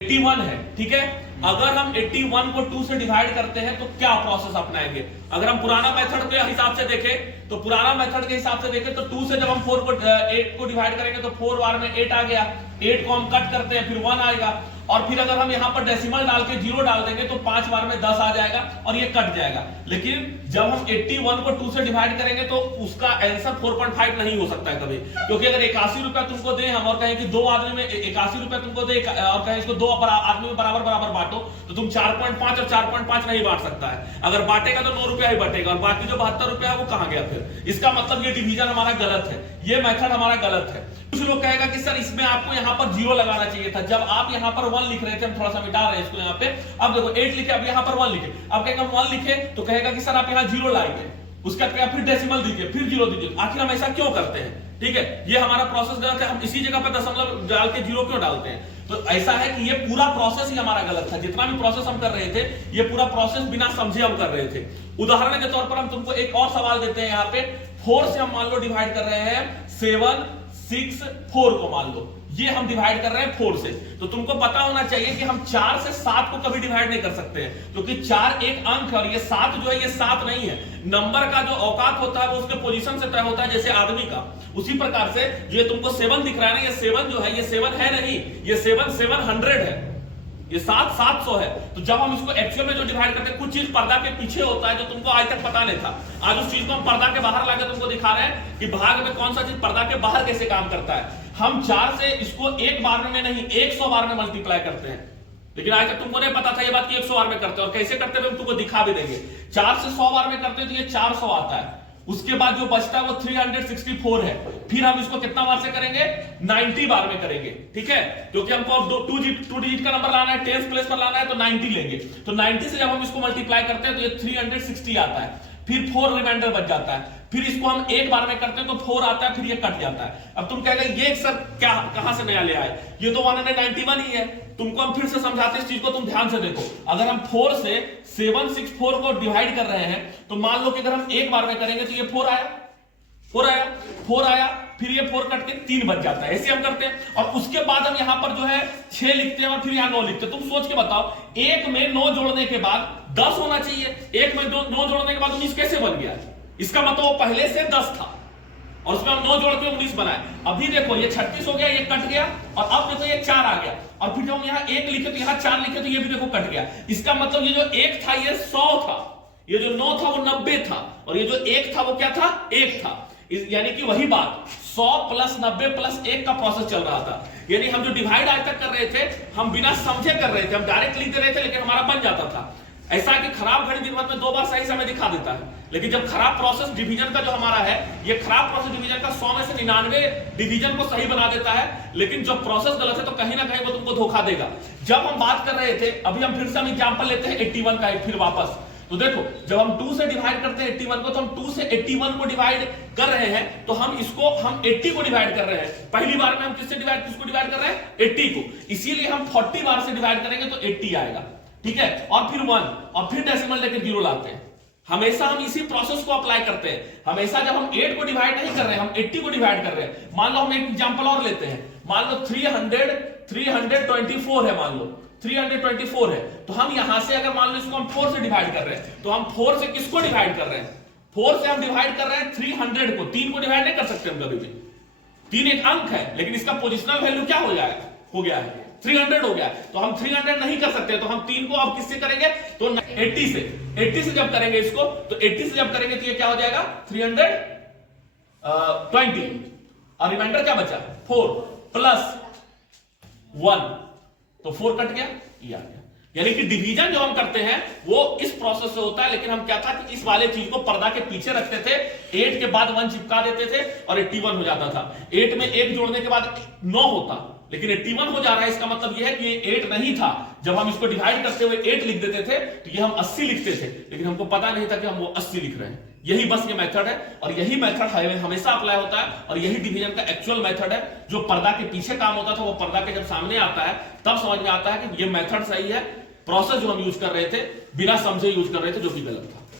81 है, ठीक है। अगर हम 81 को 2 से डिवाइड करते हैं तो क्या प्रोसेस अपनाएंगे? अगर हम पुराना मेथड के हिसाब से देखें तो पुराना मेथड के हिसाब से देखें तो 2 से जब हम 8 को डिवाइड करेंगे तो 4 बार में 8 आ गया, 8 को हम कट करते हैं फिर 1 आएगा, और फिर अगर हम यहां पर डेसिमल डाल के 0 डाल देंगे तो 5 बार में 10 आ जाएगा और ये कट जाएगा। लेकिन जब हम 81 को 2 से डिवाइड करेंगे तो उसका आंसर 4.5 नहीं हो सकता है कभी, क्योंकि अगर 81 रुपया तुमको दे हम और कहें कि 2 आदमी में 81 रुपया तुमको दे और कहें इसको 2 आदमी में बराबर बराबर बांटो तो तुम 4.5 और 4.5 नहीं बांट सकता है। अगर बांटेगा तो 9 रुपया ही बांटेगा और बाकी जो 72 रुपया है वो कहां गया? फिर इसका मतलब ये डिवीजन हमारा गलत है, ये मेथड हमारा गलत है। कुछ लोग कहेगा कि सर इसमें आपको यहां पर 0 लगाना चाहिए था, जब आप यहां पर 1 लिख रहे थे, हम थोड़ा सा मिटा रहे हैं इसको यहां पे, अब देखो 8 लिखे, अब यहां पर 1 लिखे, अब कहेगा 1 लिखे तो कहेगा कि सर आप यहां 0 लाएंगे, उसका क्या फिर डेसिमल दीजिए फिर 0 दीजिए। आखिर हम ऐसा क्यों करते हैं? ठीक है, ये हमारा प्रोसेस गलत है, हम इसी जगह पर दशमलव डाल के 0 क्यों डालते हैं? तो ऐसा है कि ये पूरा प्रोसेस ही हमारा गलत था, जितना भी प्रोसेस हम कर रहे थे ये पूरा प्रोसेस बिना समझे हम कर रहे थे। उदाहरण के तौर पर हम तुमको एक और सवाल देते हैं, यहाँ पे 4 से हम मान लो डिवाइड कर रहे हैं 7 6 4 को मान लो, ये हम डिवाइड कर रहे हैं 4 से, तो तुमको पता होना चाहिए कि हम 4 से 7 को कभी डिवाइड नहीं कर सकते हैं, क्योंकि 4 एक अंक है और ये 7 जो है ये 7 नहीं है। नंबर का जो औकात होता है वो उसके पोजीशन से तय होता है, जैसे आदमी का। उसी प्रकार से जो ये तुमको 7 दिख रहा है ना, ये 7 जो है ये 7 है नहीं, ये 7 700 है, ये 7 700 है। तो जब हम इसको एक्चुअल में जो डिवाइड करते हैं, कुछ चीज पर्दा के पीछे होता है जो तुमको आज तक पता नहीं था। आज उस चीज को हम पर्दा के बाहर लाके तुमको दिखा रहे हैं कि भाग में कौन सा चीज पर्दा के बाहर कैसे काम करता है। हम 4 से इसको एक बार में नहीं 100 बार में मल्टीप्लाई करते हैं, लेकिन आज तक तुमको नहीं पता था ये बात कि 100 बार में करते हैं, और कैसे करते हैं हम तुमको दिखा भी देंगे। 4 से 100 बार में करते हैं तो ये 400 आता है, उसके बाद जो बचता है वो 364 है, फिर हम इसको कितना बार से करेंगे? 90 बार में करेंगे, ठीक है, क्योंकि हमको अब 2 डिजिट का नंबर लाना है, 10th प्लेस पर लाना है तो 90 लेंगे। तो 90 से जब हम इसको मल्टीप्लाई करते हैं तो ये 360 आता है, फिर 4 रिमाइंडर बच जाता है, फिर इसको हम एक बार में करते हैं तो 4 आता है, फिर ये कट जाता है। अब तुम कहेगा ये सर क्या कहां से नया ले आए, ये तो 191 ही है। तुमको हम फिर से समझाते इस चीज को, तुम ध्यान से देखो। अगर हम 4 से 764 को डिवाइड कर रहे हैं तो मान लो कि अगर हम एक बार में करेंगे तो ये 4 आया, 4 आया, फिर ये 4 कट के 3 बच जाता है, ऐसे हम करते हैं। और उसके बाद हम यहां पर जो है 6 लिखते हैं और फिर यहां 9 लिखते हैं। तुम सोच के बताओ, 1 में 9 जोड़ने के बाद 10 होना चाहिए, 1 में 9 जोड़ने के बाद 19 कैसे बन गया? इसका मतलब वो पहले से 10 था और उसमें हम 9 जोड़ के 19 बनाए। अभी देखो ये 36 हो गया, ये कट गया, और अब देखो ये 4 आ गया, और फिर जब हम यहाँ 1 लिखे तो यहाँ 4 लिखे तो ये भी देखो कट गया। इसका मतलब ये जो 1 था ये 100 था, ये जो 9 था वो 90 था, और ये जो 1 था वो क्या था? 1 था। यानी कि वही बात 100 प्लस 90 प्लस 1 का प्रोसेस चल रहा था। यानी हम जो डिवाइड आज तक कर रहे थे हम बिना समझे कर रहे थे, हम डायरेक्ट लिख दे रहे थे, लेकिन हमारा बन जाता था। ऐसा है कि खराब घड़ी दिन भर में 2 बार सही समय दिखा देता है, लेकिन जब खराब प्रोसेस डिवीजन का जो हमारा है, ये खराब प्रोसेस डिवीजन का 100 में से 99 डिवीजन को सही बना देता है, लेकिन जब प्रोसेस गलत है तो कहीं ना कहीं वो तुमको धोखा देगा। जब हम बात कर रहे थे, अभी हम फिर से हम एग्जांपल लेते हैं 81 का फिर वापस। तो देखो जब हम 2 से डिवाइड करते हैं 81 को, तो हम 2 से 81 को डिवाइड कर रहे हैं, तो हम 80 को डिवाइड कर रहे हैं। पहली बार में हम किसको डिवाइड कर रहे हैं? 80 को। इसीलिए हम 40 बार से डिवाइड करेंगे तो 80 आएगा, ठीक है, और फिर 1 और फिर डेसिमल लेके 0 लाते हैं। हमेशा हम इसी प्रोसेस को अप्लाई करते हैं। हमेशा जब हम 8 को डिवाइड नहीं कर रहे हैं, हम 80 को डिवाइड कर रहे हैं। मान लो हम एक एग्जांपल और लेते हैं, मान लो 324 है, मान लो 324 है, तो हम यहां से अगर मान लो इसको हम 4 से डिवाइड कर रहे हैं, तो हम 4 से किसको डिवाइड कर रहे हैं? 4 से हम डिवाइड कर रहे हैं 300 को। 3 को डिवाइड नहीं कर सकते हम कभी भी, 3 एक अंक है, लेकिन इसका पोजिशनल वैल्यू क्या हो गया है 300 हो गया, तो हम 300 नहीं कर सकते, तो हम 3 को अब किससे करेंगे? तो 80 से जब करेंगे इसको, तो 80 से जब करेंगे तो ये क्या हो जाएगा? 320, और रिमाइंडर क्या बचा? 4 प्लस 1, तो 4 कट गया, ये आ गया। यानी कि डिवीजन जो हम करते हैं वो इस प्रोसेस से होता है, लेकिन हम क्या था कि इस वाले चीज को पर्दा के पीछे रखते थे, 8 के बाद 1 चिपका देते थे और 81 हो जाता था। 8 में 1 जोड़ने के बाद 9 होता, लेकिन 81 हो जा रहा है। इसका मतलब यह है कि 8 नहीं था। जब हम इसको डिवाइड करते हुए 8 लिख देते थे तो ये हम 80 लिखते थे, लेकिन हमको पता नहीं था कि हम वो 80 लिख रहे हैं। यही बस ये मेथड है, और यही मेथड हमेशा अप्लाई होता है, और यही डिवीजन का एक्चुअल मेथड है। जो पर्दा के पीछे काम होता था वो पर्दा के जब सामने आता है तब समझ में आता है कि ये मेथड सही है। प्रोसेस जो हम यूज कर रहे थे बिना समझे यूज कर रहे थे, जो कि गलत था।